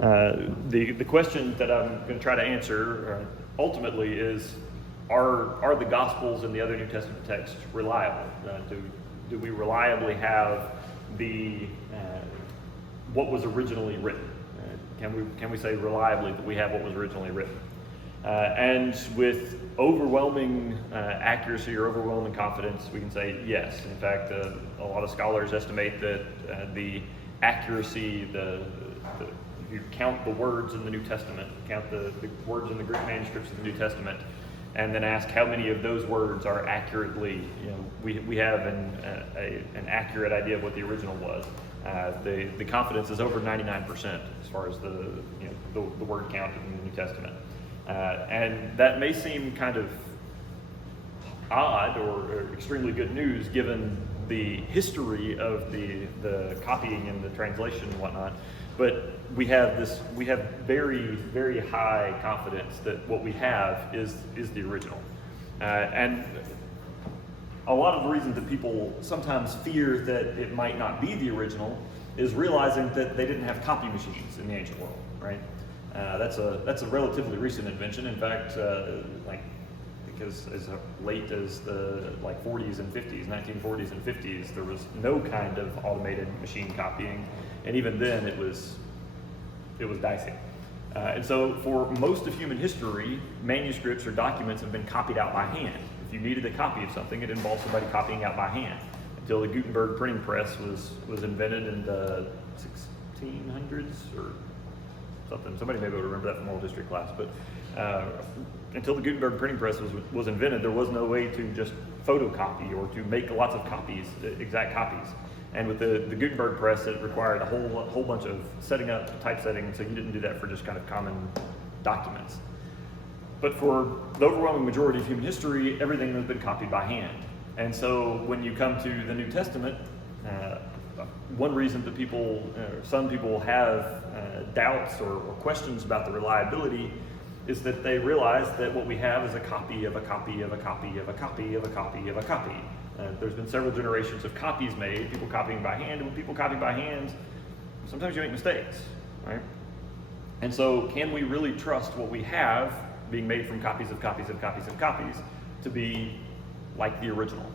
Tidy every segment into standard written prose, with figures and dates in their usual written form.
The question that I'm going to try to answer ultimately is, are the Gospels and the other New Testament texts reliable? Do we reliably have the what was originally written? Can we say reliably that we have what was originally written? And with overwhelming accuracy or overwhelming confidence, we can say yes. In fact, a lot of scholars estimate that the accuracy, if you count the words in the New Testament, count the words in the Greek manuscripts of the New Testament, and then ask how many of those words are accurately, we have an accurate idea of what the original was. The confidence is over 99% as far as the word count in the New Testament. And that may seem kind of odd or extremely good news given the history of the copying and the translation and whatnot, but we have very, very high confidence that what we have is the original. And a lot of the reasons that people sometimes fear that it might not be the original is realizing that they didn't have copy machines in the ancient world, right? That's a relatively recent invention. In fact, because as late as the 40s and 50s, 1940s and 50s, there was no kind of automated machine copying, and even then it was dicey. And so for most of human history, manuscripts or documents have been copied out by hand. If you needed a copy of something, it involved somebody copying out by hand, until the Gutenberg printing press was invented in the 1600s or something. Somebody may be able to remember that from old history class, but until the Gutenberg printing press was invented, there was no way to just photocopy or to make lots of copies, exact copies. And with the Gutenberg press, it required a whole bunch of setting up, typesetting, so you didn't do that for just kind of common documents. But for the overwhelming majority of human history, everything has been copied by hand. And so when you come to the New Testament, one reason that some people have doubts or questions about the reliability is that they realize that what we have is a copy of a copy of a copy of a copy of a copy of a copy. There's been several generations of copies made, people copying by hand, and when people copy by hand, sometimes you make mistakes, right? And so can we really trust what we have being made from copies of copies of copies of copies to be like the original?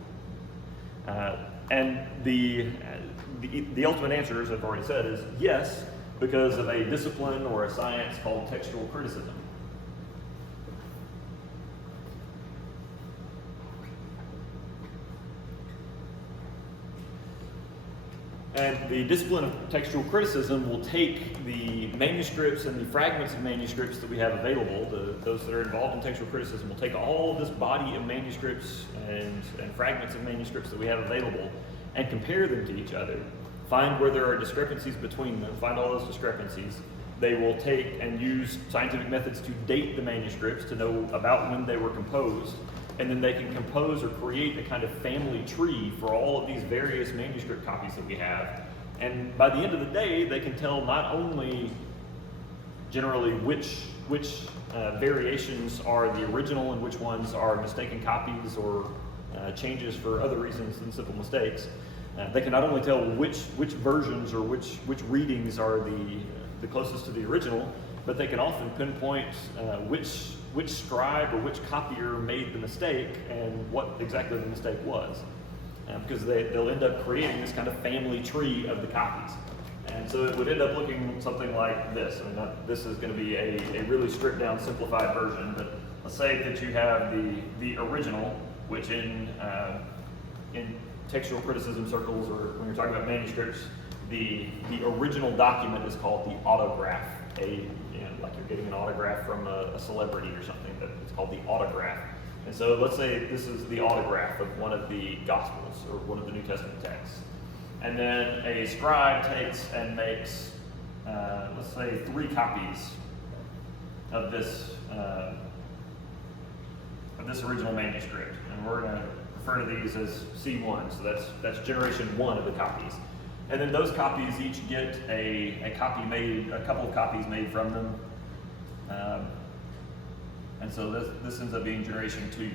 And the ultimate answer, as I've already said, is yes, because of a discipline or a science called textual criticism. And the discipline of textual criticism will take the manuscripts and the fragments of manuscripts that we have available, those that are involved in textual criticism, will take all of this body of manuscripts and fragments of manuscripts that we have available and compare them to each other, find where there are discrepancies between them, find all those discrepancies. They will take and use scientific methods to date the manuscripts to know about when they were composed, and then they can compose or create a kind of family tree for all of these various manuscript copies that we have. And by the end of the day, they can tell not only generally which variations are the original and which ones are mistaken copies or changes for other reasons than simple mistakes. They can not only tell which versions or which readings are the closest to the original, but they can often pinpoint which scribe or which copier made the mistake and what exactly the mistake was. Because they'll end up creating this kind of family tree of the copies. And so it would end up looking something like this. I mean, this is going to be a really stripped down, simplified version, but let's say that you have the original, which in textual criticism circles, or when you're talking about manuscripts, the original document is called the autograph. Like you're getting an autograph from a celebrity or something, but it's called the autograph. And so let's say this is the autograph of one of the Gospels or one of the New Testament texts. And then a scribe takes and makes, let's say, 3 copies of this original manuscript. And we're going to refer to these as C1, so that's generation 1 of the copies. And then those copies each get a couple of copies made from them. And so this ends up being generation 2.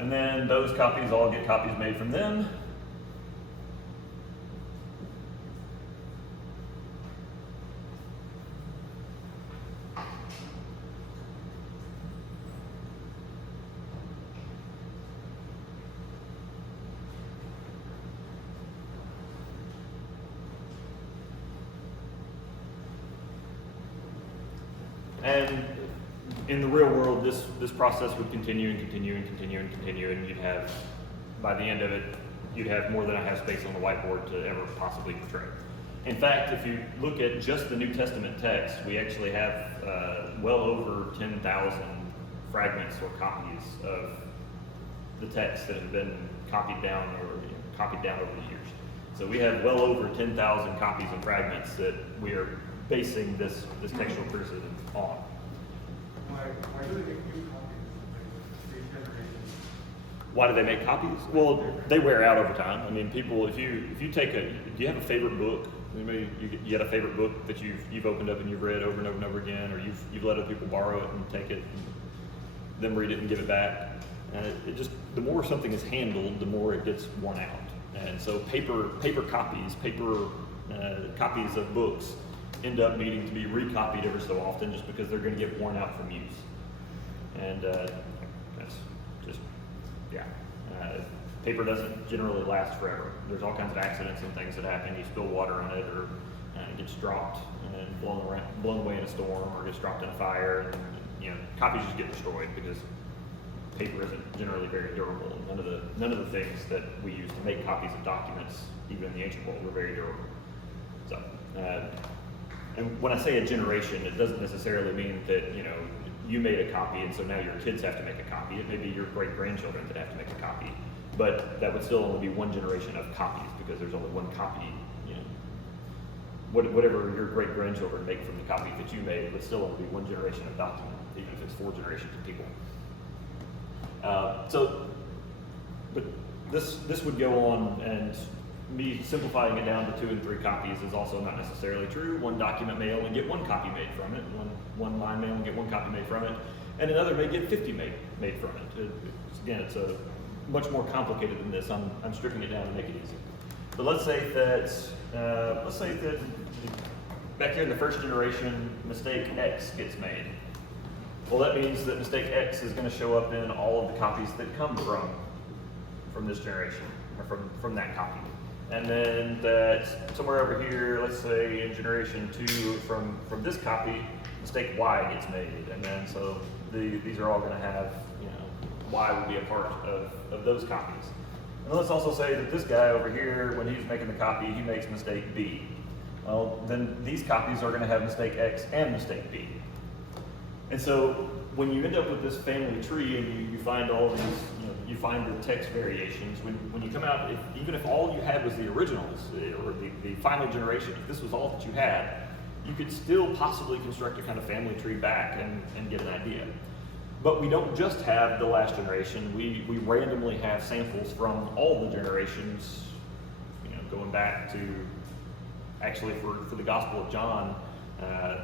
And then those copies all get copies made from them. And in the real world, this process would continue and continue and continue and continue, and you'd have, by the end of it, you'd have more than I have space on the whiteboard to ever possibly portray. In fact, if you look at just the New Testament text, we actually have well over 10,000 fragments or copies of the text that have been copied down over the years. So we have well over 10,000 copies and fragments that we are basing this textual criticism on. Why do they make new copies? Like, these generations? Why do they make copies? Well, they wear out over time. I mean, people, if you take do you have a favorite book? Anybody, you got a favorite book that you've opened up and you've read over and over and over again, or you've let other people borrow it and take it, and then read it and give it back? And it just, the more something is handled, the more it gets worn out. And so paper copies copies of books end up needing to be recopied every so often, just because they're going to get worn out from use. And that's just, yeah. Paper doesn't generally last forever. There's all kinds of accidents and things that happen. You spill water on it, or it gets dropped and blown away in a storm, or gets dropped in a fire. And, copies just get destroyed because paper isn't generally very durable. None of the things that we use to make copies of documents, even in the ancient world, were very durable. So, and when I say a generation, it doesn't necessarily mean that you made a copy and so now your kids have to make a copy. It may be your great grandchildren that have to make a copy, but that would still only be one generation of copies, because there's only one copy. Whatever your great grandchildren make from the copy that you made would still only be one generation of document, even if it's 4 generations of people. But this would go on, and me simplifying it down to 2 and 3 copies is also not necessarily true. One document may only get 1 copy made from it. One line may only get 1 copy made from it, and another may get 50 made from it. It's much more complicated than this. I'm stripping it down to make it easy. But let's say that back here in the first generation, mistake X gets made. Well, that means that mistake X is going to show up in all of the copies that come from this generation, or from that copy. And then that somewhere over here, let's say in generation 2, from this copy, mistake Y gets made. And then so these are all going to have, Y will be a part of those copies. And let's also say that this guy over here, when he's making the copy, he makes mistake B. Well, then these copies are going to have mistake X and mistake B. And so when you end up with this family tree and you find all these, you find the text variations, when you come out, even if all you had was the originals, or the final generation, if this was all that you had, you could still possibly construct a kind of family tree back and get an idea. But we don't just have the last generation, we randomly have samples from all the generations, going back to, actually for the Gospel of John,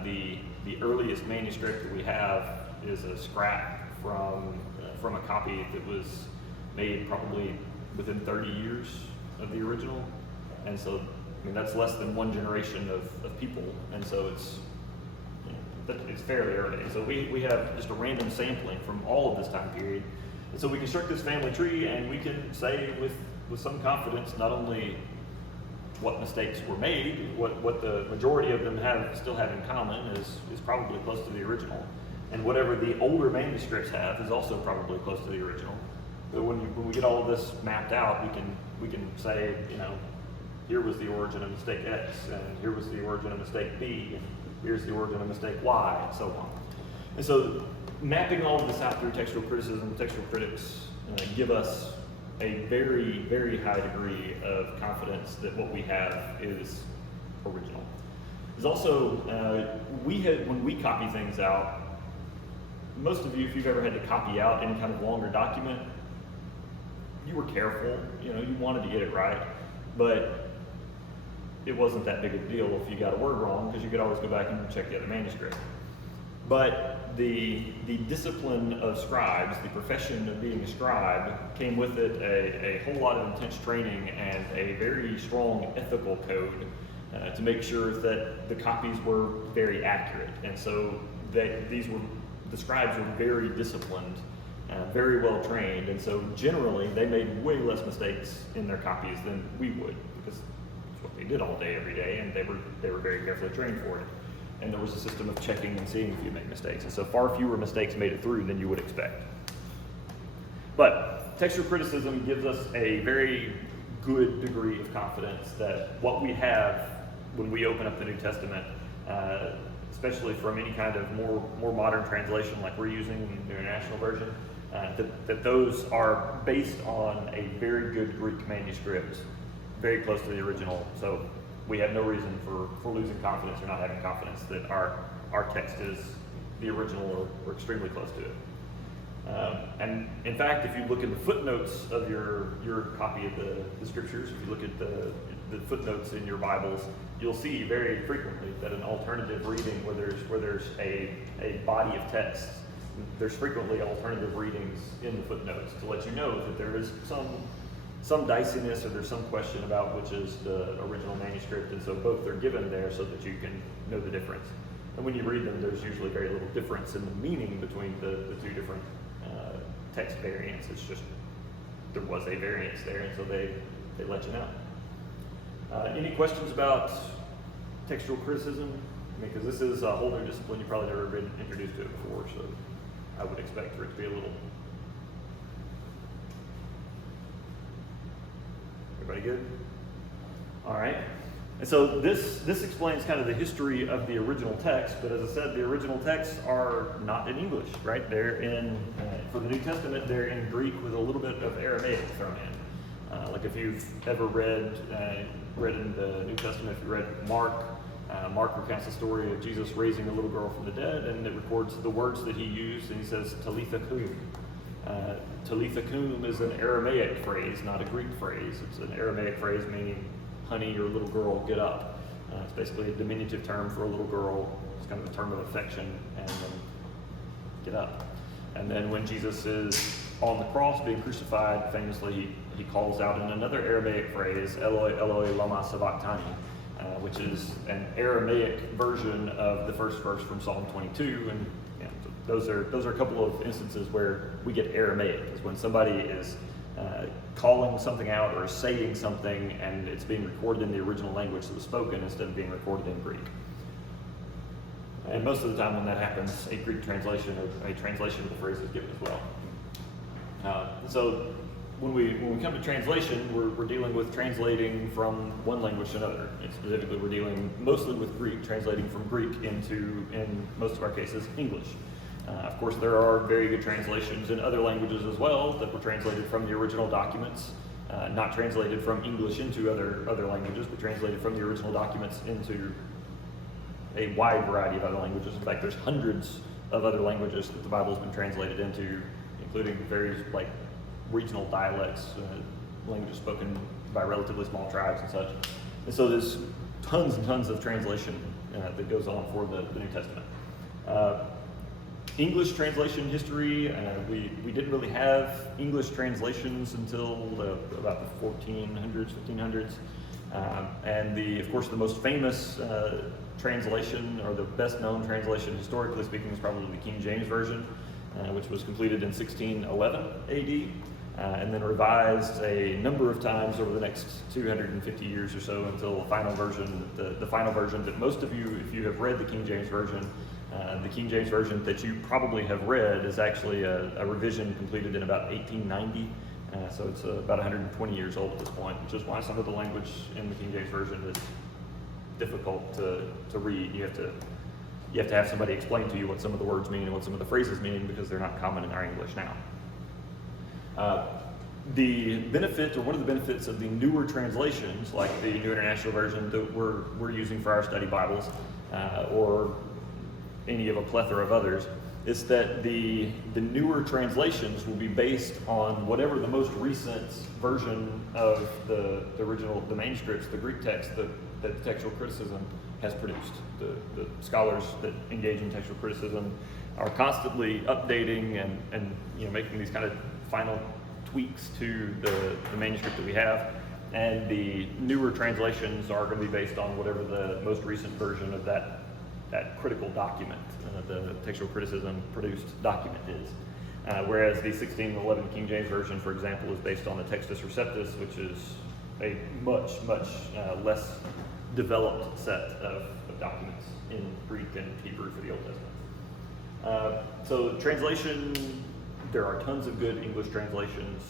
the earliest manuscript that we have is a scrap from a copy that was made probably within 30 years of the original. And so, that's less than 1 generation of people. And so it's fairly early. So we have just a random sampling from all of this time period. And so we construct this family tree, and we can say with some confidence not only what mistakes were made, what the majority of them still have in common is probably close to the original. And whatever the older manuscripts have is also probably close to the original. But when we get all of this mapped out, we can say, here was the origin of mistake X, and here was the origin of mistake B, and here's the origin of mistake Y, and so on. And so mapping all of this out through textual criticism, textual critics give us a very, very high degree of confidence that what we have is original. There's also, when we copy things out, most of you, if you've ever had to copy out any kind of longer document, you were careful, you wanted to get it right, but it wasn't that big of a deal if you got a word wrong, because you could always go back and check the other manuscript. But the discipline of scribes, the profession of being a scribe, came with it a whole lot of intense training and a very strong ethical code to make sure that the copies were very accurate. And so the scribes were very disciplined, very well trained, and so generally they made way less mistakes in their copies than we would, because it's what they did all day, every day, and they were very carefully trained for it. And there was a system of checking and seeing if you made mistakes, and so far fewer mistakes made it through than you would expect. But textual criticism gives us a very good degree of confidence that what we have when we open up the New Testament, especially from any kind of more modern translation like we're using in the International Version, that those are based on a very good Greek manuscript, very close to the original. So we have no reason for losing confidence or not having confidence that our text is the original or extremely close to it. And in fact, if you look in the footnotes of your copy of the scriptures, if you look at the footnotes in your Bibles, you'll see very frequently that an alternative reading where there's a body of text, there's frequently alternative readings in the footnotes to let you know that there is some diciness or there's some question about which is the original manuscript, and so both are given there so that you can know the difference. And when you read them, there's usually very little difference in the meaning between the two different text variants. It's just there was a variance there, and so they let you know. Any questions about textual criticism? I mean, because this is a whole new discipline. You've probably never been introduced to it before, so I would expect for it to be a little. Everybody good? All right. And so this explains kind of the history of the original text, but as I said, the original texts are not in English, right? They're in, for the New Testament, they're in Greek with a little bit of Aramaic thrown in. Like if you've ever read in the New Testament, if you read Mark, Mark recounts the story of Jesus raising a little girl from the dead, and it records the words that he used, and he says, Talitha kum. Talitha kum is an Aramaic phrase, not a Greek phrase. It's an Aramaic phrase meaning, honey, or little girl, get up. It's basically a diminutive term for a little girl. It's kind of a term of affection, and get up. And then when Jesus is on the cross being crucified, famously he calls out in another Aramaic phrase, Eloi, Eloi, lama sabachthani, which is an Aramaic version of the first verse from Psalm 22. And so those are a couple of instances where we get Aramaic, is when somebody is calling something out or saying something and it's being recorded in the original language that was spoken instead of being recorded in Greek. And most of the time when that happens, a Greek translation or a translation of the phrase is given as well. So when we come to translation, we're dealing with translating from one language to another. And specifically, we're dealing mostly with Greek, translating from Greek into, in most of our cases, English. Of course, there are very good translations in other languages as well that were translated from the original documents, not translated from English into other languages, but translated from the original documents into a wide variety of other languages. In fact, there's hundreds of other languages that the Bible has been translated into, including various regional dialects, languages spoken by relatively small tribes and such. And so there's tons and tons of translation that goes on for the New Testament. English translation history, we didn't really have English translations until about the 1400s, 1500s. And of course, the most famous translation, or the best known translation historically speaking, is probably the King James Version, which was completed in 1611 AD, and then revised a number of times over the next 250 years or so until the final version, the final version that most of you, if you have read the King James Version, the King James Version that you probably have read is actually a revision completed in about 1890. So it's about 120 years old at this point, which is why some of the language in the King James Version is difficult to read. You have to have somebody explain to you what some of the words mean and what some of the phrases mean, because they're not common in our English now. The benefit, or one of the benefits of the newer translations, like the New International Version that we're using for our study Bibles, or any of a plethora of others, is that the newer translations will be based on whatever the most recent version of the original, the manuscripts, the Greek text that textual criticism has produced. The scholars that engage in textual criticism are constantly updating and making these kind of final tweaks to the manuscript that we have. And the newer translations are going to be based on whatever the most recent version of that critical document, the textual criticism produced document is. Whereas the 1611 King James Version, for example, is based on the Textus Receptus, which is a much less developed set of documents in Greek and Hebrew for the Old Testament. So translation, there are tons of good English translations.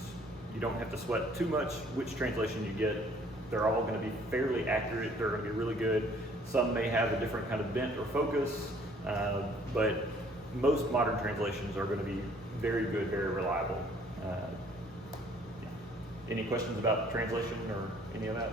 You don't have to sweat too much which translation you get. They're all going to be fairly accurate. They're going to be really good. Some may have a different kind of bent or focus, but most modern translations are going to be very good, very reliable. Any questions about translation or any of that?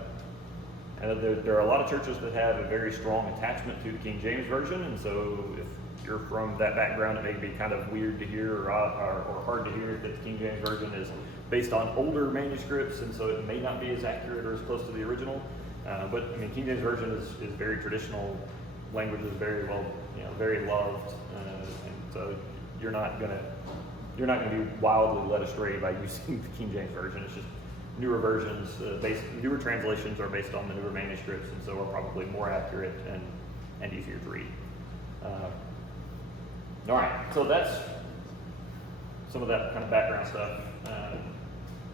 There are a lot of churches that have a very strong attachment to the King James Version, and so if you're from that background, it may be kind of weird to hear or hard to hear that the King James Version is based on older manuscripts, and so it may not be as accurate or as close to the original. But I mean, King James Version is very traditional. Language is very well, very loved, and so you're not gonna be wildly led astray by using the King James Version. It's just newer versions, newer translations are based on the newer manuscripts, and so are probably more accurate and easier to read. All right, so that's some of that kind of background stuff.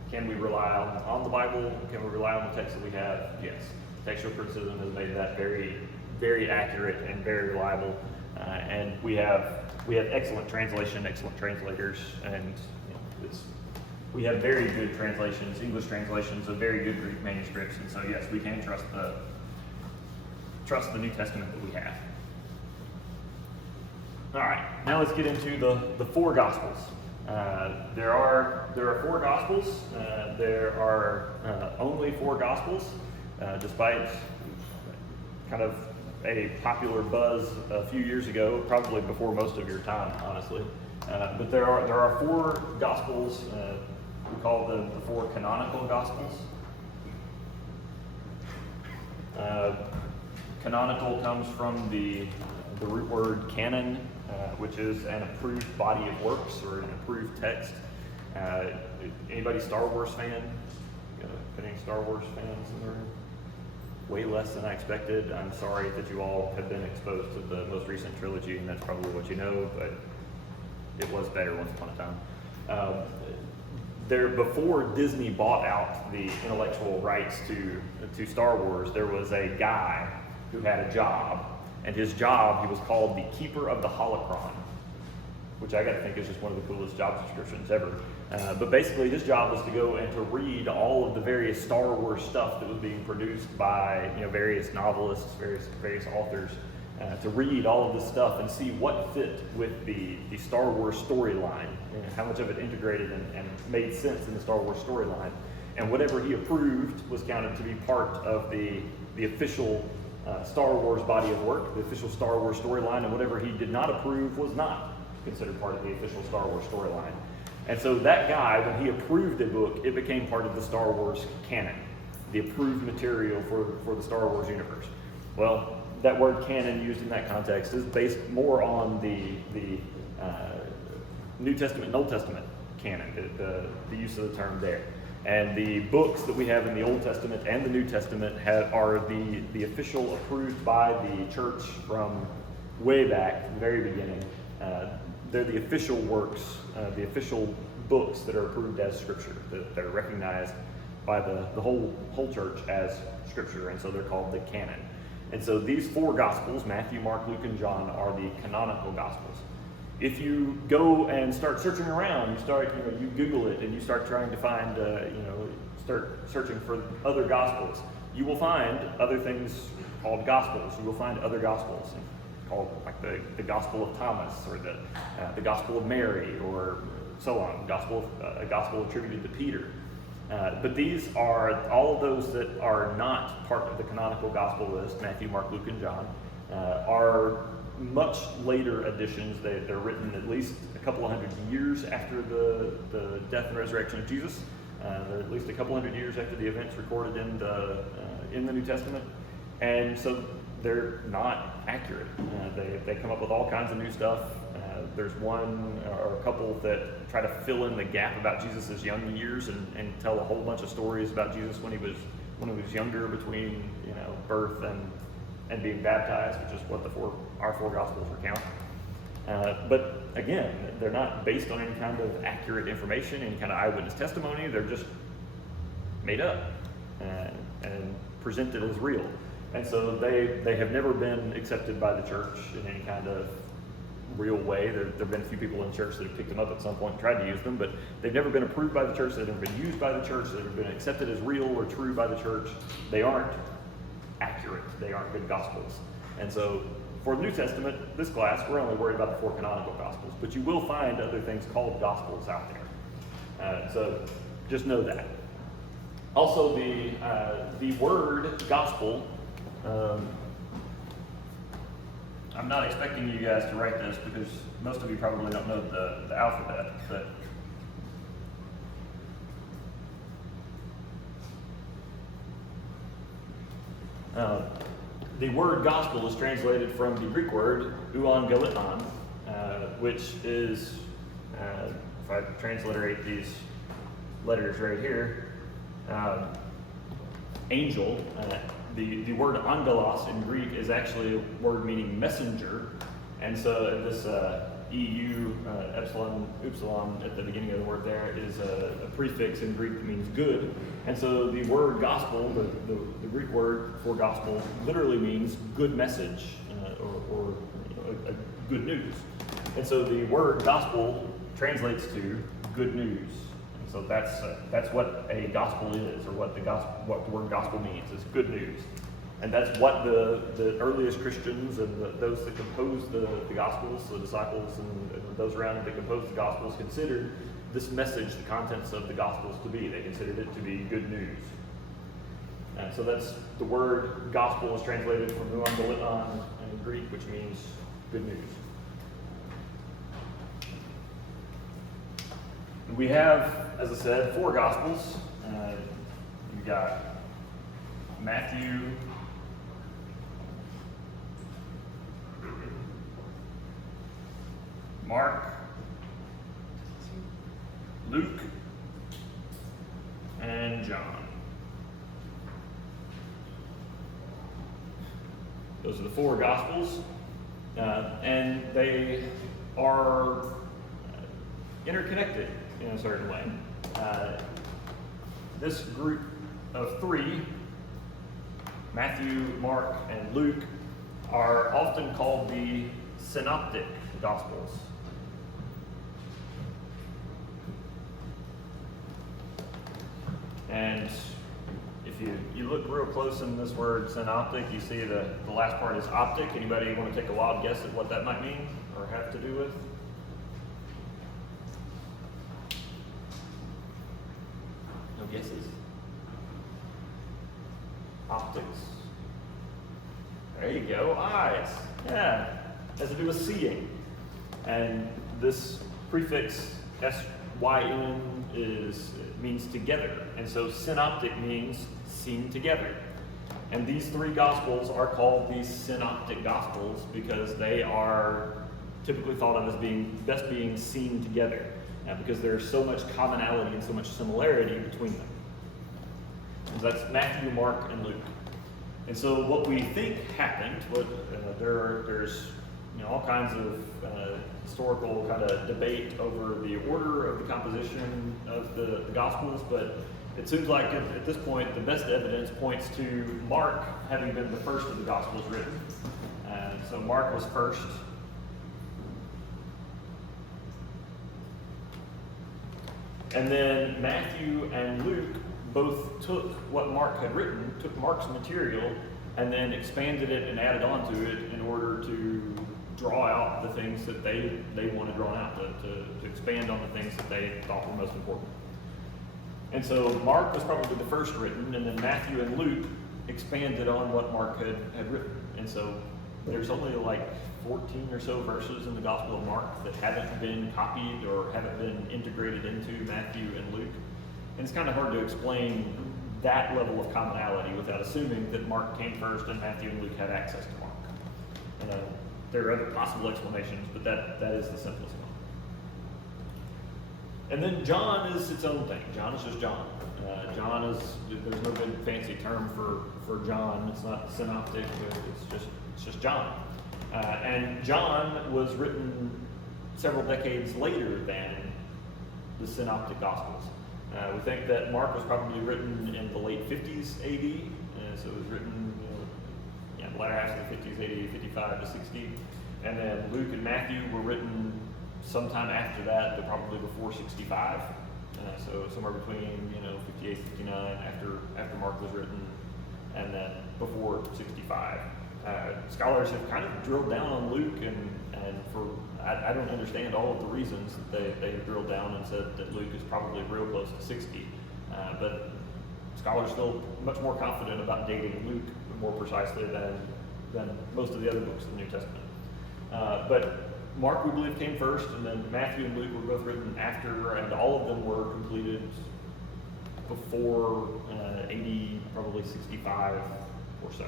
Can we rely on the Bible? Can we rely on the text that we have? Yes. Textual criticism has made that very, very accurate and very reliable. And we have excellent translation, excellent translators, and we have very good translations, English translations of very good Greek manuscripts. And so yes, we can trust the New Testament that we have. All right, now let's get into the four Gospels. There are four Gospels. There are only four Gospels, despite kind of a popular buzz a few years ago, probably before most of your time, honestly. But there are four Gospels. We call them the four canonical Gospels. Canonical comes from the root word canon, which is an approved body of works or an approved text. Anybody Star Wars fan? Got any Star Wars fans in the room? Way less than I expected. I'm sorry that you all have been exposed to the most recent trilogy, and that's probably what you know, but it was better once upon a time. Before Disney bought out the intellectual rights to Star Wars, there was a guy who had a job, and his job, he was called the Keeper of the Holocron, which I got to think is just one of the coolest job descriptions ever. But basically, his job was to go and to read all of the various Star Wars stuff that was being produced by various novelists, various authors, to read all of this stuff and see what fit with the Star Wars storyline, how much of it integrated and made sense in the Star Wars storyline. And whatever he approved was counted to be part of the official Star Wars body of work, the official Star Wars storyline, and whatever he did not approve was not considered part of the official Star Wars storyline. And so that guy, when he approved a book, it became part of the Star Wars canon, the approved material for the Star Wars universe. Well, that word canon used in that context is based more on the New Testament and Old Testament canon, the use of the term there. And the books that we have in the Old Testament and the New Testament are the official approved by the church from way back, the very beginning. They're the official works, the official books that are approved as Scripture, that are recognized by the whole church as Scripture, and so they're called the canon. And so these four Gospels, Matthew, Mark, Luke, and John, are the canonical Gospels. If you go and start searching around, you Google it and you start trying to find, start searching for other Gospels, you will find other things called Gospels. You will find other Gospels called like the Gospel of Thomas or the Gospel of Mary or so on, a Gospel attributed to Peter. But these are all of those that are not part of the canonical Gospel list, Matthew, Mark, Luke, and John, are much later editions. They're written at least a couple of hundred years after the death and resurrection of Jesus. They're at least a couple hundred years after the events recorded in the New Testament. And so they're not accurate. They come up with all kinds of new stuff. There's one or a couple that try to fill in the gap about Jesus' young years and tell a whole bunch of stories about Jesus when he was younger, between birth and being baptized, which is what our four Gospels recount. But again, they're not based on any kind of accurate information, any kind of eyewitness testimony. They're just made up and presented as real. And so they have never been accepted by the church in any kind of real way. There have been a few people in church that have picked them up at some point and tried to use them, but they've never been approved by the church. They've never been used by the church. They've never been accepted as real or true by the church. They aren't accurate. They aren't good Gospels. And so for the New Testament, this class, we're only worried about the four canonical Gospels, but you will find other things called Gospels out there. So just know that. Also, the word gospel, I'm not expecting you guys to write this because most of you probably don't know the alphabet, but the word gospel is translated from the Greek word euangelion, which is, if I transliterate these letters right here, angel. The word angelos in Greek is actually a word meaning messenger, and so this EU upsilon at the beginning of the word there is a prefix in Greek that means good, and so the word gospel, the Greek word for gospel, literally means good message or a good news, and so the word gospel translates to good news. So that's what a gospel is, or what the word gospel means, is good news. And that's what the earliest Christians and those that composed the Gospels, the disciples and those around them that composed the Gospels, considered this message, the contents of the Gospels, to be. They considered it to be good news. And so that's the word gospel is translated from euangelion in Greek, which means good news. We have, as I said, four Gospels. You've got Matthew, Mark, Luke, and John. Those are the four Gospels, and they are interconnected in a certain way. This group of three, Matthew, Mark, and Luke, are often called the Synoptic Gospels. And if you look real close in this word synoptic, you see the last part is optic. Anybody want to take a wild guess at what that might mean or have to do with? No guesses? Optics. There you go, eyes. Yeah, has to do with seeing. And this prefix S-Y-N means together. And so synoptic means seen together. And these three Gospels are called the Synoptic Gospels because they are typically thought of as being seen together. Because there's so much commonality and so much similarity between them. And so that's Matthew, Mark, and Luke. And so what we think happened, there's all kinds of historical kind of debate over the order of the composition of the Gospels, but it seems like at this point the best evidence points to Mark having been the first of the Gospels written. So Mark was first. And then Matthew and Luke both took what Mark had written, took Mark's material, and then expanded it and added on to it in order to draw out the things that they wanted drawn out, to expand on the things that they thought were most important. And so Mark was probably the first written, and then Matthew and Luke expanded on what Mark had written. And so there's only like 14 or so verses in the Gospel of Mark that haven't been copied or haven't been integrated into Matthew and Luke. And it's kind of hard to explain that level of commonality without assuming that Mark came first and Matthew and Luke had access to Mark. There are other possible explanations, but that is the simplest one. And then John is its own thing. John is just John. John is, there's no good fancy term for John. It's not synoptic, it's just John. And John was written several decades later than the synoptic gospels. We think that Mark was probably written in the late 50s AD, so it was written the latter half of the 50s AD, 55 to 60. And then Luke and Matthew were written sometime after that, but probably before 65. So somewhere between 58, 59 after Mark was written, and then before 65. Scholars have kind of drilled down on Luke, and for I don't understand all of the reasons that they have drilled down and said that Luke is probably real close to 60. But scholars feel much more confident about dating Luke more precisely than most of the other books of the New Testament. But Mark, we believe, came first, and then Matthew and Luke were both written after, and all of them were completed before AD probably 65 or so.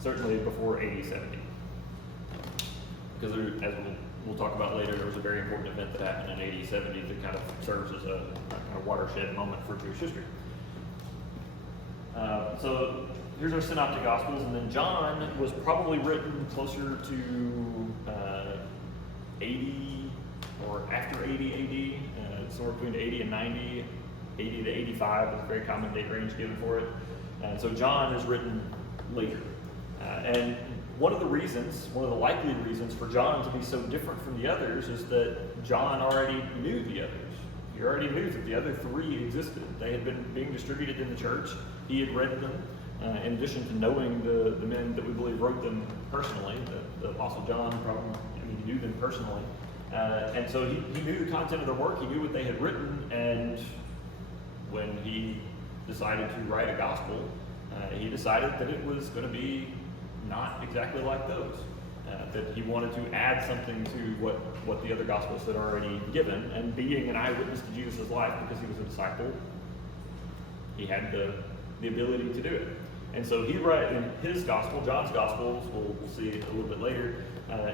Certainly before AD 70. Because there, as we'll talk about later, there was a very important event that happened in AD 70 that kind of serves as a kind of watershed moment for Jewish history. So here's our synoptic gospels, and then John was probably written closer to 80 or after 80 AD, somewhere between 80 and 90. 80 to 85 is a very common date range given for it. And so John is written later. And one of the likely reasons for John to be so different from the others is that John already knew the others. He already knew that the other three existed. They had been being distributed in the church. He had read them, in addition to knowing the men that we believe wrote them personally. The Apostle John he knew them personally. And so he knew the content of their work. He knew what they had written, and when he decided to write a gospel, he decided that it was going to be not exactly like those. That he wanted to add something to what the other gospels had already given, and being an eyewitness to Jesus' life because he was a disciple, he had the ability to do it. And so he wrote in his gospel, John's gospel, we'll see a little bit later,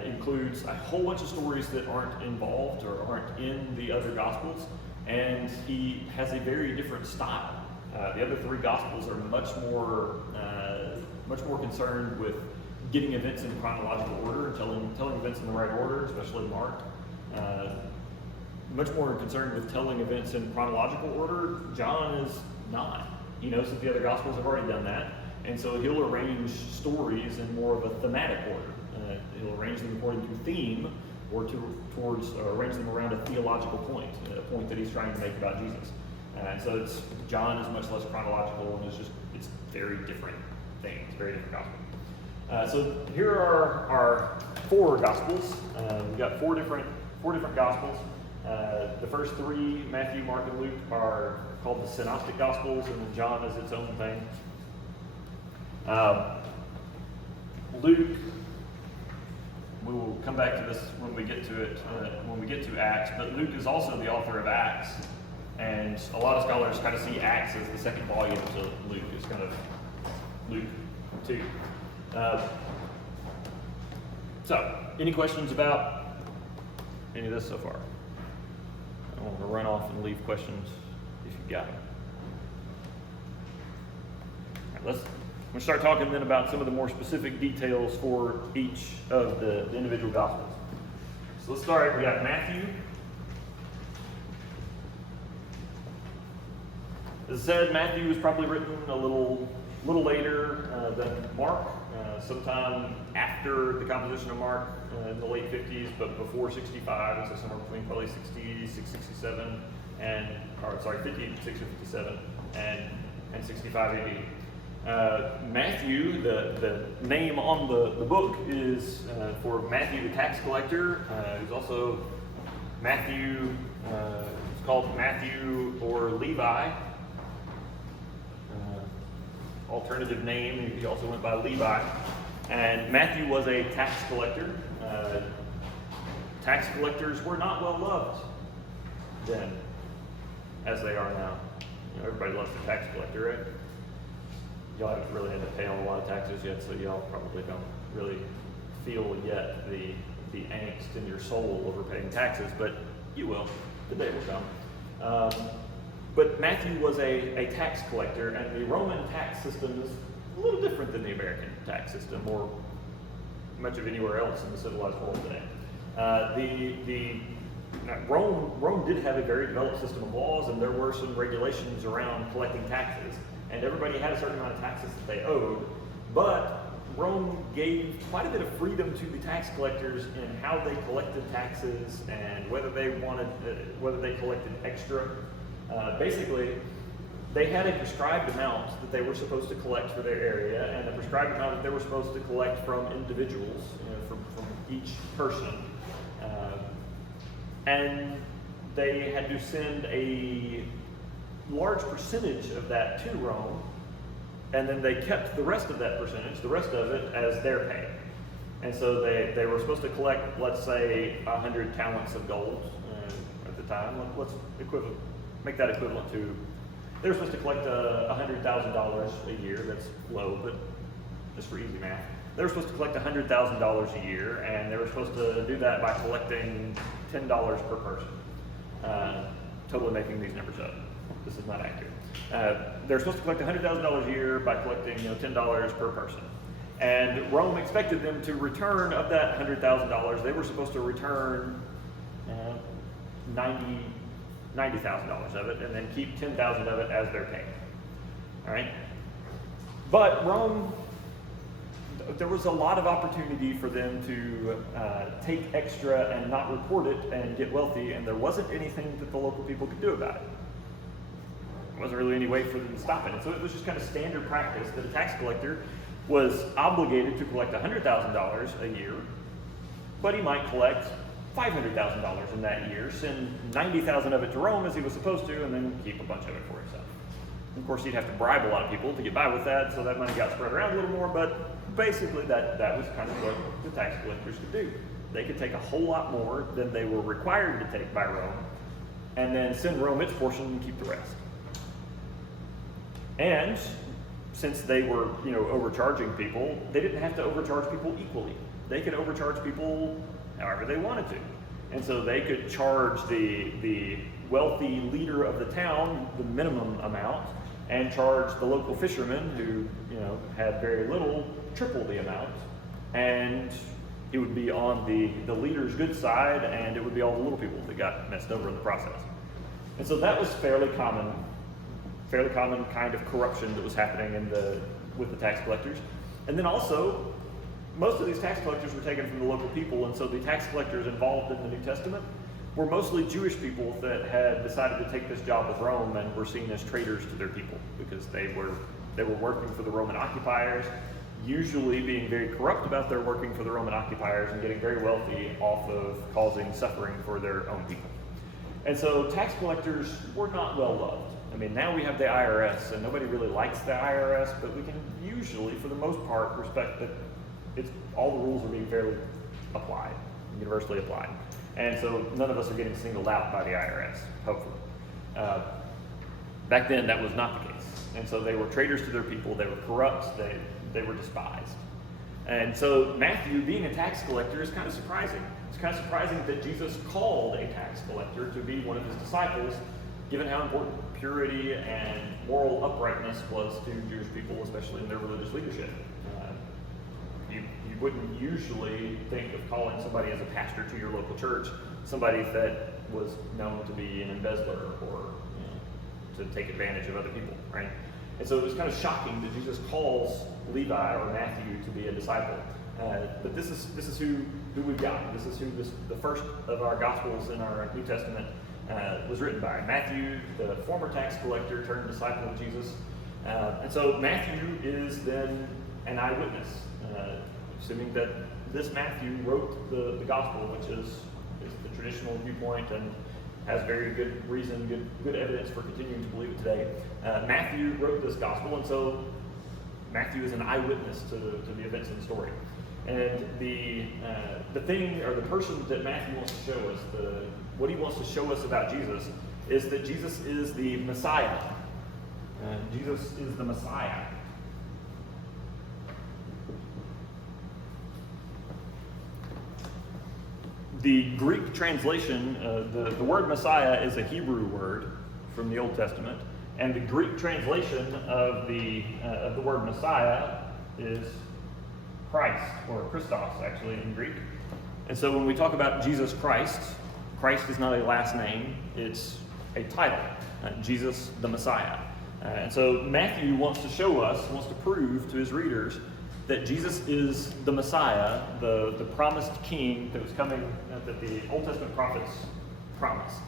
includes a whole bunch of stories that aren't involved or aren't in the other gospels, and he has a very different style. The other three gospels are much more concerned with getting events in chronological order and telling events in the right order, especially Mark. Much more concerned with telling events in chronological order. John is not. He knows that the other gospels have already done that, and so he'll arrange stories in more of a thematic order. He'll arrange them according to theme, or arrange them around a theological point, a point that he's trying to make about Jesus. And so John is much less chronological, and it's very different things, very different gospel. So here are our four gospels. We've got four different gospels. The first three, Matthew, Mark, and Luke, are called the synoptic gospels, and then John is its own thing. Luke, we will come back to this when we get to it, when we get to Acts, but Luke is also the author of Acts, and a lot of scholars kind of see Acts as the second volume to Luke. It's kind of Luke 2. So, any questions about any of this so far? I don't want to run off and leave questions if you've got them. All right, let's start talking then about some of the more specific details for each of the individual Gospels. So let's start, we got Matthew. As I said, Matthew was probably written a little later than Mark, sometime after the composition of Mark in the late 50s, but before 65, so somewhere between probably 66, 67, 56 or 57, and 65 AD. Matthew, the name on the book is for Matthew the tax collector. He's also Matthew, it's called Matthew or Levi. Alternative name, he also went by Levi. And Matthew was a tax collector. Tax collectors were not well loved then, as they are now. Everybody loves the tax collector, right? Y'all haven't really ended up paying a lot of taxes yet, so y'all probably don't really feel yet the the angst in your soul over paying taxes, but you will. The day will come. But Matthew was a tax collector, and the Roman tax system is a little different than the American tax system, or much of anywhere else in the civilized world today. Rome did have a very developed system of laws, and there were some regulations around collecting taxes, and everybody had a certain amount of taxes that they owed, but Rome gave quite a bit of freedom to the tax collectors in how they collected taxes and whether they collected extra. Basically, they had a prescribed amount that they were supposed to collect for their area, and a prescribed amount that they were supposed to collect from individuals, from each person. And they had to send a large percentage of that to Rome, and then they kept the rest of that percentage, the rest of it, as their pay. And so they were supposed to collect, let's say, 100 talents of gold at the time. Let's make that equivalent to, they were supposed to collect $100,000 a year. That's low, but just for easy math. They were supposed to collect $100,000 a year, and they were supposed to do that by collecting $10 per person. Totally making these numbers up. This is not accurate. They're supposed to collect $100,000 a year by collecting $10 per person. And Rome expected them to return of that $100,000. They were supposed to return $90,000 of it, and then keep $10,000 of it as their pay. All right. But Rome, there was a lot of opportunity for them to take extra and not report it and get wealthy, and there wasn't anything that the local people could do about it. There wasn't really any way for them to stop it. And so it was just kind of standard practice that a tax collector was obligated to collect $100,000 a year, but he might collect $500,000 in that year, send $90,000 of it to Rome as he was supposed to, and then keep a bunch of it for himself. Of course, he'd have to bribe a lot of people to get by with that, so that money got spread around a little more, but basically that was kind of what the tax collectors could do. They could take a whole lot more than they were required to take by Rome, and then send Rome its portion and keep the rest. And since they were, overcharging people, they didn't have to overcharge people equally. They could overcharge people however they wanted to. And so they could charge the wealthy leader of the town the minimum amount, and charge the local fishermen who, had very little, triple the amount. And it would be on the leader's good side, and it would be all the little people that got messed over in the process. And so that was fairly common kind of corruption that was happening with the tax collectors. And then also, most of these tax collectors were taken from the local people, and so the tax collectors involved in the New Testament were mostly Jewish people that had decided to take this job with Rome and were seen as traitors to their people because they were working for the Roman occupiers, usually being very corrupt about their working for the Roman occupiers and getting very wealthy off of causing suffering for their own people. And so tax collectors were not well loved. I mean, now we have the IRS, and nobody really likes the IRS, but we can usually, for the most part, respect that all the rules are being fairly applied, universally applied. And so none of us are getting singled out by the IRS, hopefully. Back then, that was not the case. And so they were traitors to their people, they were corrupt, they were despised. And so Matthew, being a tax collector, is kind of surprising. It's kind of surprising that Jesus called a tax collector to be one of his disciples, given how important purity and moral uprightness was to Jewish people, especially in their religious leadership. You wouldn't usually think of calling somebody as a pastor to your local church, somebody that was known to be an embezzler or to take advantage of other people, right? And so it was kind of shocking that Jesus calls Levi or Matthew to be a disciple. But this is who we've got. This is who the first of our Gospels in our New Testament was written by. Matthew, the former tax collector turned disciple of Jesus. And so Matthew is then an eyewitness, assuming that this Matthew wrote the Gospel, which is the traditional viewpoint and has very good reason, good evidence for continuing to believe it today. Matthew wrote this Gospel, and so Matthew is an eyewitness to the events in the story. And the thing, or the person that Matthew wants to show us, what he wants to show us about Jesus, is that Jesus is the Messiah. Jesus is the Messiah. The Greek translation, the word Messiah is a Hebrew word from the Old Testament, and the Greek translation of the word Messiah is Christ, or Christos actually in Greek. And so when we talk about Jesus Christ, Christ is not a last name, it's a title, Jesus the Messiah. And so Matthew wants to show us, wants to prove to his readers that Jesus is the Messiah, the promised king that was coming, that the Old Testament prophets promised.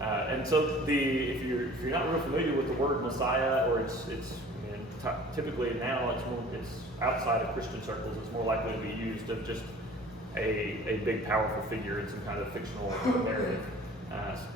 And so if you're not real familiar with the word Messiah, or it's typically now it's outside of Christian circles, it's more likely to be used of just a big powerful figure in some kind of fictional narrative,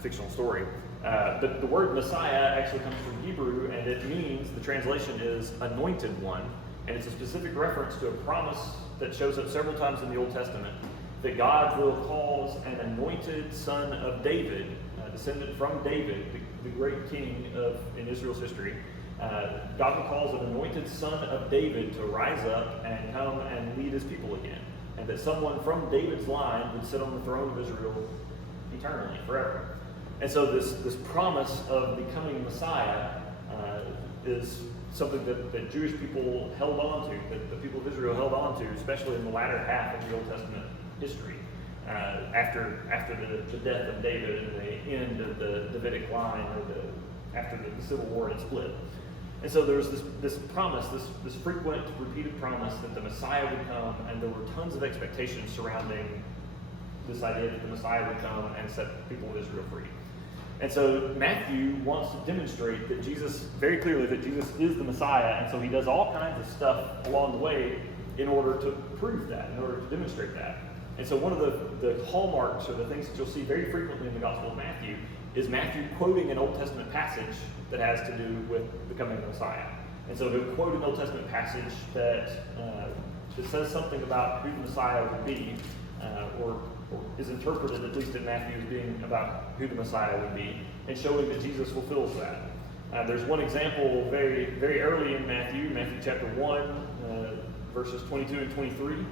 fictional story. But the word Messiah actually comes from Hebrew, and it means, the translation is anointed one, and it's a specific reference to a promise that shows up several times in the Old Testament, that God will cause an anointed son of David, descendant from David, the great king in Israel's history. God will cause an anointed son of David to rise up and come and lead his people again, and that someone from David's line would sit on the throne of Israel eternally, forever. And so this promise of becoming Messiah is something that Jewish people held on to, that the people of Israel held on to, especially in the latter half of the Old Testament history, after the death of David and the end of the Davidic line, or after the Civil War had split. And so there was this promise, this frequent, repeated promise that the Messiah would come, and there were tons of expectations surrounding this idea that the Messiah would come and set the people of Israel free. And so Matthew wants to demonstrate that very clearly that Jesus is the Messiah, and so he does all kinds of stuff along the way in order to prove that, in order to demonstrate that. And so one of the hallmarks, or the things that you'll see very frequently in the Gospel of Matthew, is Matthew quoting an Old Testament passage that has to do with becoming the Messiah. And so he'll quote an Old Testament passage that says something about who the Messiah would be, or is interpreted, at least in Matthew, as being about who the Messiah would be, and showing that Jesus fulfills that. There's one example very, very early in Matthew chapter 1, verses 22 and 23.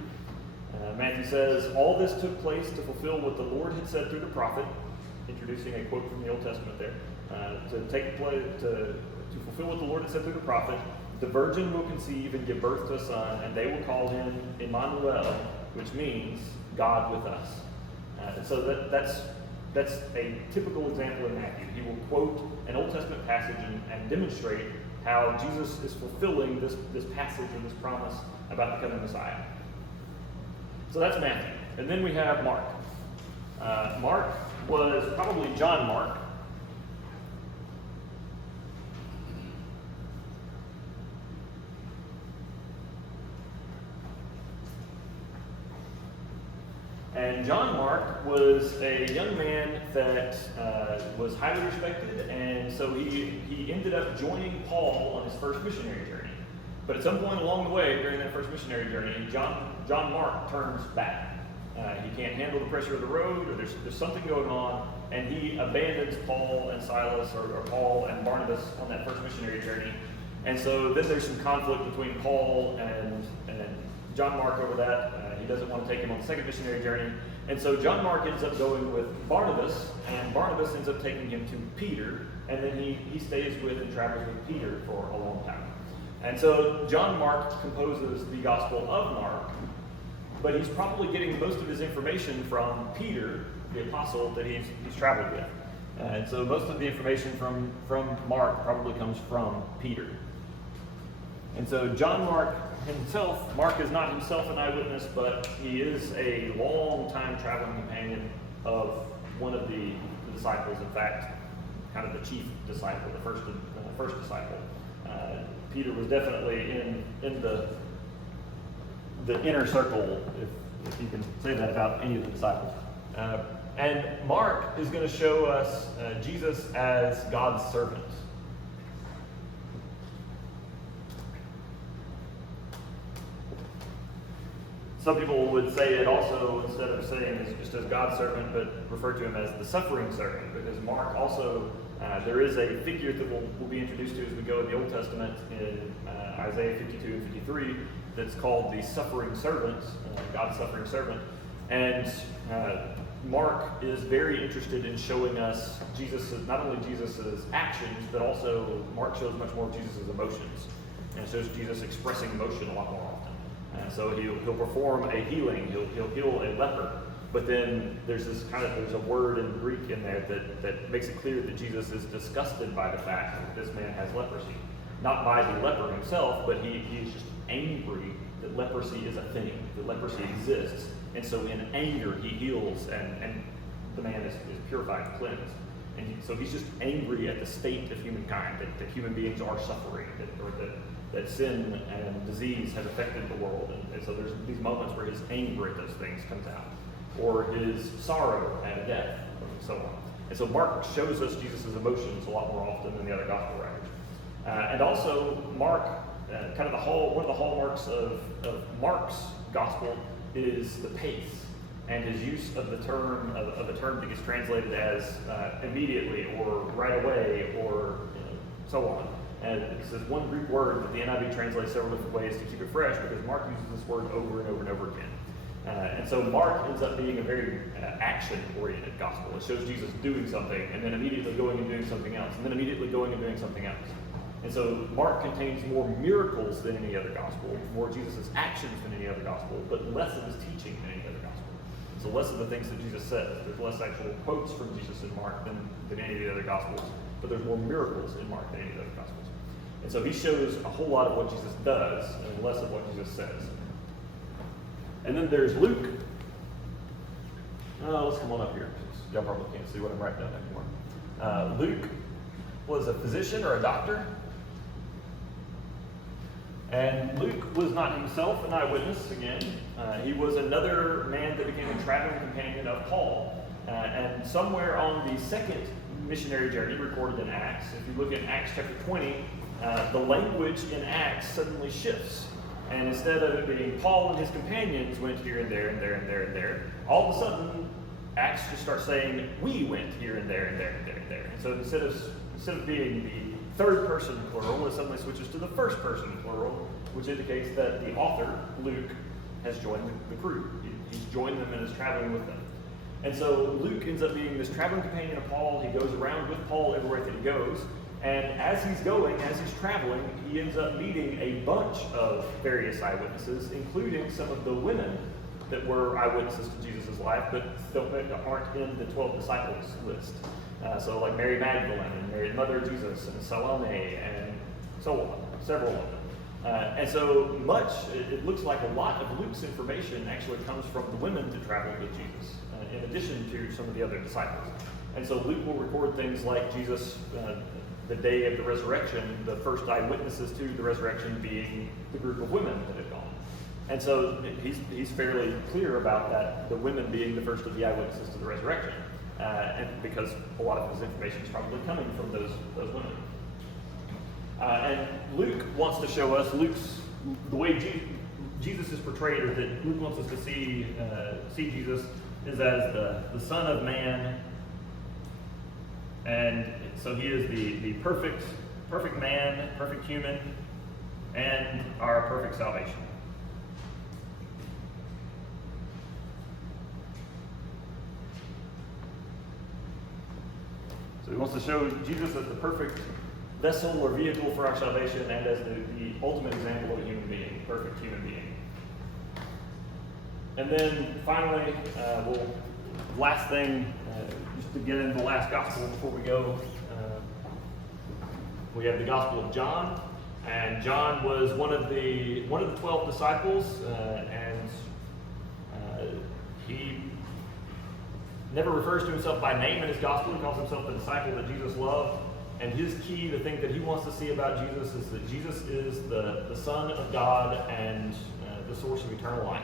Matthew says, "All this took place to fulfill what the Lord had said through the prophet," introducing a quote from the Old Testament there, to fulfill what the Lord had said through the prophet, "The virgin will conceive and give birth to a son, and they will call him Emmanuel," which means God with us. And so that's a typical example in Matthew. He will quote an Old Testament passage and demonstrate how Jesus is fulfilling this passage and this promise about becoming Messiah. So that's Matthew. And then we have Mark. Mark was probably John Mark. And John Mark was a young man that was highly respected, and so he ended up joining Paul on his first missionary journey. But at some point along the way, during that first missionary journey, John Mark turns back. He can't handle the pressure of the road, or there's something going on, and he abandons Paul and Silas, or Paul and Barnabas on that first missionary journey. And so then there's some conflict between Paul and John Mark over that. He doesn't want to take him on the second missionary journey. And so John Mark ends up going with Barnabas, and Barnabas ends up taking him to Peter, and then he stays with and travels with Peter for a long time. And so John Mark composes the Gospel of Mark, but he's probably getting most of his information from Peter, the apostle that he's traveled with. And so most of the information from Mark probably comes from Peter. And so John Mark himself, Mark is not himself an eyewitness, but he is a long-time traveling companion of one of the disciples. In fact, kind of the chief disciple, the first disciple. Peter was definitely in the inner circle, if you can say that about any of the disciples. And Mark is going to show us Jesus as God's servant. Some people would say it also, instead of saying just as God's servant, but refer to him as the suffering servant, because Mark also, there is a figure that we'll be introduced to as we go in the Old Testament in Isaiah 52 and 53 that's called the suffering servant, God's suffering servant. And Mark is very interested in showing us not only Jesus's actions, but also Mark shows much more of Jesus's emotions, and shows Jesus expressing emotion a lot more often. And so he'll perform a healing, he'll heal a leper, but then there's a word in Greek in there that makes it clear that Jesus is disgusted by the fact that this man has leprosy. Not by the leper himself, but he is just angry that leprosy is a thing, that leprosy exists. And so in anger, he heals, and the man is purified and cleansed. And so he's just angry at the state of humankind, that human beings are suffering, that sin and disease has affected the world. And so there's these moments where his anger at those things comes out, or his sorrow at death, and so on. And so Mark shows us Jesus' emotions a lot more often than the other gospel writers. And also Mark, one of the hallmarks of Mark's gospel is the pace and his use of the term of a term that gets translated as immediately or right away or so on. And it's this one Greek word that the NIV translates several different ways to keep it fresh, because Mark uses this word over and over and over again. And so Mark ends up being a very action-oriented gospel. It shows Jesus doing something and then immediately going and doing something else, and then immediately going and doing something else. And so Mark contains more miracles than any other gospel, more Jesus' actions than any other gospel, but less of his teaching than any other gospel. So less of the things that Jesus says. There's less actual quotes from Jesus in Mark than any of the other gospels, but there's more miracles in Mark than any of the other gospels. And so he shows a whole lot of what Jesus does and less of what Jesus says. And then there's Luke. Let's come on up here. Y'all probably can't see what I'm writing down anymore. Luke was a physician or a doctor. And Luke was not himself an eyewitness again. He was another man that became a traveling companion of Paul. And somewhere on the second missionary journey recorded in Acts, if you look at Acts chapter 20, the language in Acts suddenly shifts. And instead of it being Paul and his companions went here and there and there and there and there, all of a sudden Acts just starts saying we went here and there and there and there and there. And so instead of being the third person plural, it suddenly switches to the first person plural, which indicates that the author, Luke, has joined the crew. He's joined them and is traveling with them. And so Luke ends up being this traveling companion of Paul. He goes around with Paul everywhere that he goes. And as he's traveling, he ends up meeting a bunch of various eyewitnesses, including some of the women that were eyewitnesses to Jesus' life, but aren't in the 12 disciples list. So like Mary Magdalene and Mary, the mother of Jesus, and Salome, and so on, several of them. And so it looks like a lot of Luke's information actually comes from the women that traveled with Jesus, in addition to some of the other disciples. And so Luke will record things like Jesus, the day of the resurrection, the first eyewitnesses to the resurrection being the group of women that had gone. And so he's fairly clear about that, the women being the first of the eyewitnesses to the resurrection, and because a lot of his information is probably coming from those women. And Luke wants to show us the way Jesus is portrayed, or that Luke wants us to see Jesus is as the Son of Man, and so he is the perfect man, perfect human, and our perfect salvation. So he wants to show Jesus as the perfect vessel or vehicle for our salvation, and as the ultimate example of a human being, perfect human being. And then finally, last thing, just to get into the last gospel before we go, we have the Gospel of John, and John was one of the 12 disciples, and he never refers to himself by name in his gospel. He calls himself the disciple that Jesus loved. And his key, the thing that he wants to see about Jesus, is that Jesus is the Son of God and the source of eternal life.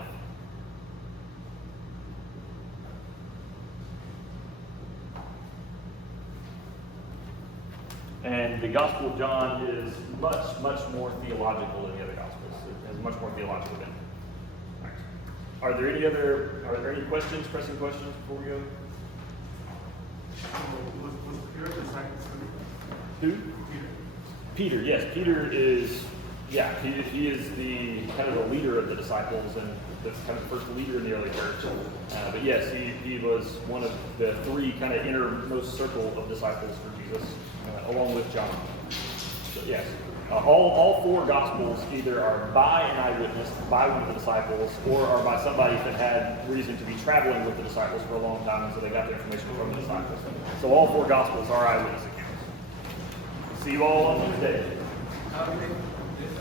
And the Gospel of John is much, much more theological than the other Gospels. It has much more theological bent. Right. Are there any questions, pressing questions before we go? Was Peter the second son? Who? Peter, yes. Peter is Yeah, he is the kind of the leader of the disciples, and that's kind of the first leader in the early church. But yes, he was one of the three kind of innermost circle of disciples for Jesus, along with John. So yes, all four Gospels either are by an eyewitness, by one of the disciples, or are by somebody that had reason to be traveling with the disciples for a long time, and so they got the information from the disciples. So all four Gospels are eyewitness accounts. See you all on Wednesday. How do you think this